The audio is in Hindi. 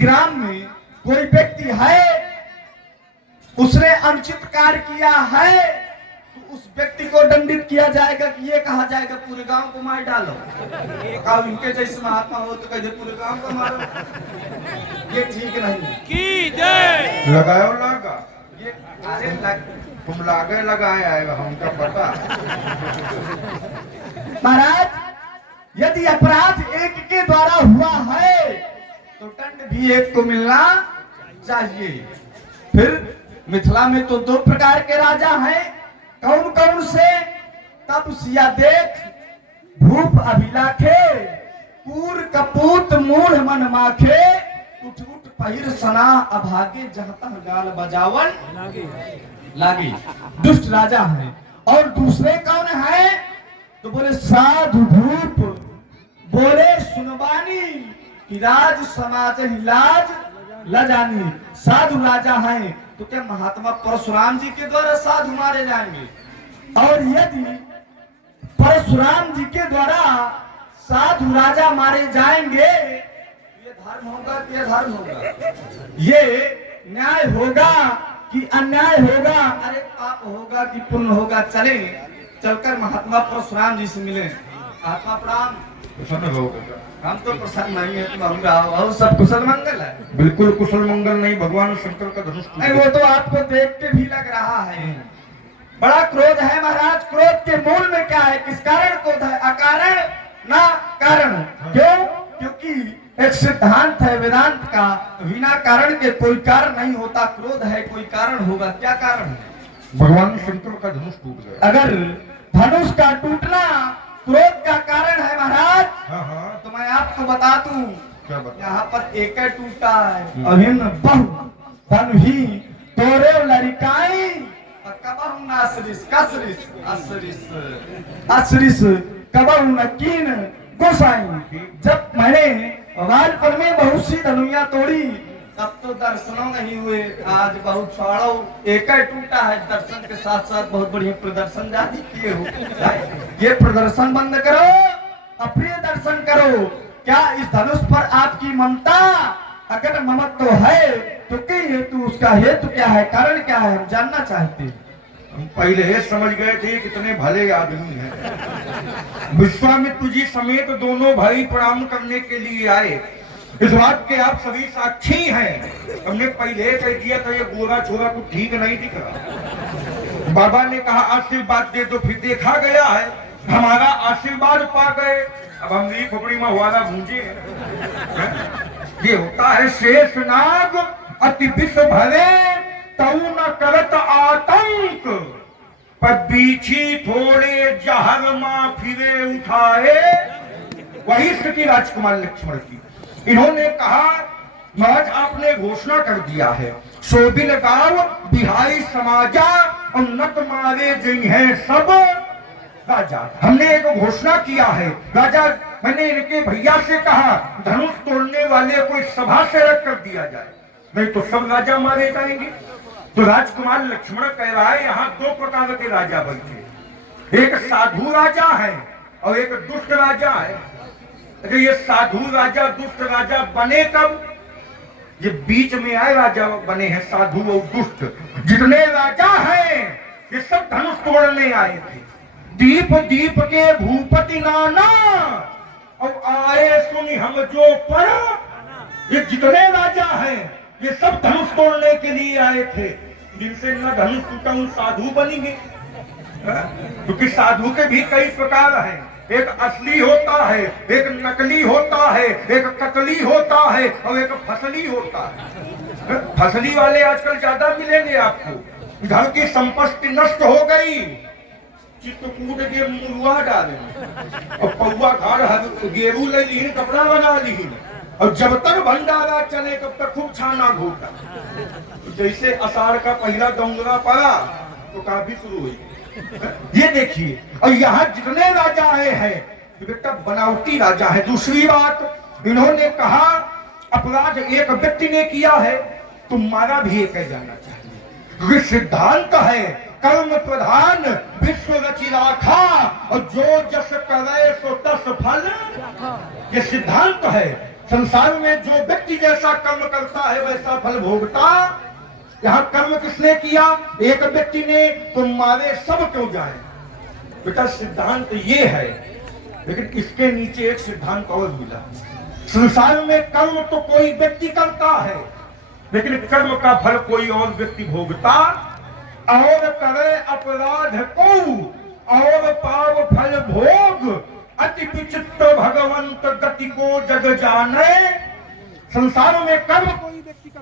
ग्राम में कोई व्यक्ति है, उसने अनुचित कार्य किया है, तो उस व्यक्ति को दंडित किया जाएगा कि ये कहा जाएगा पूरे गांव को मार डालो। कहा इनके जैसे महात्मा हो तो कहते पूरे गांव को मारो, ये ठीक नहीं की जय। लगाओ लागा ये अरे तुम लागे लगाए आएगा हमको पता। महाराज, यदि अपराध एक के द्वारा हुआ है तो दंड भी एक को मिलना चाहिए। फिर मिथिला में तो दो प्रकार के राजा हैं, कौन कौन से? तब सिया देख भूप अभिलाखे, पूर कपूत मूढ़ मन माखे, उठ उठ पहिर सना अभागे, जहां तह गाल बजावन लागे। दुष्ट राजा है। और दूसरे कौन है? तो बोले साधु भूप, बोले सुनवानी कि राज समाज हिलाज लजानी। साधु राजा है तो क्या महात्मा परशुराम जी के द्वारा साधु मारे जाएंगे? और यदि परशुराम जी के द्वारा साधु राजा मारे जाएंगे, ये धर्म होगा कि अधर्म होगा? ये न्याय होगा कि अन्याय होगा? अरे पाप होगा कि पुण्य होगा? चले चलकर महात्मा परशुराम जी से मिले। महात्मा प्रणाम। हम तो प्रसन्न नहीं है, तुम और सब कुशल मंगल है? बिल्कुल कुशल मंगल नहीं, भगवान शंकर का धनुष नहीं, वो तो आपको देख के भी लग रहा है बड़ा क्रोध है। महाराज, क्रोध के मूल में क्या है? किस कारण क्रोध है? अकारण ना कारण। क्यों? क्योंकि एक सिद्धांत है वेदांत का, बिना कारण के कोई कारण नहीं होता। क्रोध है कोई कारण होगा। क्या कारण है? भगवान शंकर का धनुष टूट गया। अगर धनुष का टूटना क्रोध का कारण है महाराज, हाँ, तो मैं आपको बता दूं, क्या बता? यहाँ पर एक टूटा है, अभिन्न बहु धनु ही तोरे लड़काई, कबहु न असरिस कसरिस असरिस असरिस कबहु न कीन गोसाई। जब मैंने वालपन में बहुत सी धनुइयां तोड़ी, तब तो दर्शनों नहीं हुए। आज बहुत छाड़ो एक टूटा है, दर्शन के साथ साथ बहुत बढ़िया प्रदर्शन जारी किए हो। ये प्रदर्शन बंद करो, अप्रिय दर्शन करो। क्या इस धनुष पर आपकी ममता? अगर ममत्व है तो कई हेतु, उसका हेतु क्या है, कारण क्या है, हम जानना चाहते हैं। हम पहले ही समझ गए थे कितने भले आदमी हैं। विश्वामित्र जी समेत दोनों भाई प्रणाम करने के लिए आए। इस बात के आप सभी साक्षी हैं। हमने पहले कह दिया था ये गोरा छोरा को ठीक नहीं दिख रहा। बाबा ने कहा आशीर्वाद दे दो, फिर देखा गया है हमारा आशीर्वाद पा गए। अब हम भी खोपड़ी में हुआ भूंजे। ये होता है शेष नाग अति विश्व भरे, तऊ न करत आतंक, पर बीछी थोड़े जहर मां फिरे उठाए। वही स्थिति राजकुमार लक्ष्मण की। इन्होंने कहा महाराज आपने घोषणा कर दिया है, शोभिल गांव बिहारी समाजा उन्नत मारे जिन है सब राजा। हमने एक घोषणा किया है राजा, मैंने इनके भैया से कहा धनुष तोड़ने वाले को इस सभा से रख कर दिया जाए, नहीं तो सब राजा मारे जाएंगे। तो राजकुमार लक्ष्मण कह रहा है यहाँ दो प्रकार के राजा बैठे, एक साधु राजा है और एक दुष्ट राजा है। अगर ये साधु राजा दुष्ट राजा बने कब? ये बीच में आए राजा बने हैं साधु और दुष्ट। जितने राजा हैं ये सब धनुष तोड़ने आए थे। दीप दीप के भूपति नाना और आए सुनी हम जो पड़ा। ये जितने राजा हैं ये सब धनुष तोड़ने के लिए आए थे। जिनसे न धनुष टूटा उन साधु बनेंगे, क्योंकि साधु के भी कई प्रकार हैं। एक असली होता है, एक नकली होता है, एक कतली होता है और एक फसली होता है। फसली वाले आजकल ज्यादा मिलेंगे आपको। घर की संपत्ति नष्ट हो गई, चित्रकूट के मुरुआ डाले और पौवा घर गेहूं ले ली, कपड़ा बना ली, और जब तक भंडारा चले तब तक खूब छाना घोटा। जैसे आषाढ़ का पहला डोंगरा पड़ा तो काफी शुरू हुई। ये देखिए, और यहाँ जितने राजा आए हैं बेटा बनावटी राजा है। दूसरी बात इन्होंने कहा अपराध एक व्यक्ति ने किया है, तुम्हारा भी एक जाना चाहिए, क्योंकि सिद्धांत है कर्म प्रधान विश्व रचि राखा और जो जस करे सो तस फल। ये सिद्धांत है, संसार में जो व्यक्ति जैसा कर्म करता है वैसा फल भोगता। यहाँ कर्म किसने किया? एक व्यक्ति ने, तो मारे सब क्यों जाए। बेटा सिद्धांत ये है, लेकिन इसके नीचे एक सिद्धांत और मिला। संसार में कर्म तो कोई व्यक्ति करता है, लेकिन कर्म का फल कोई और व्यक्ति भोगता। और करे अपराध को और पाव फल भोग, अति विचित्र भगवंत गति को जग जाने। संसार में कर्म कोई व्यक्ति करता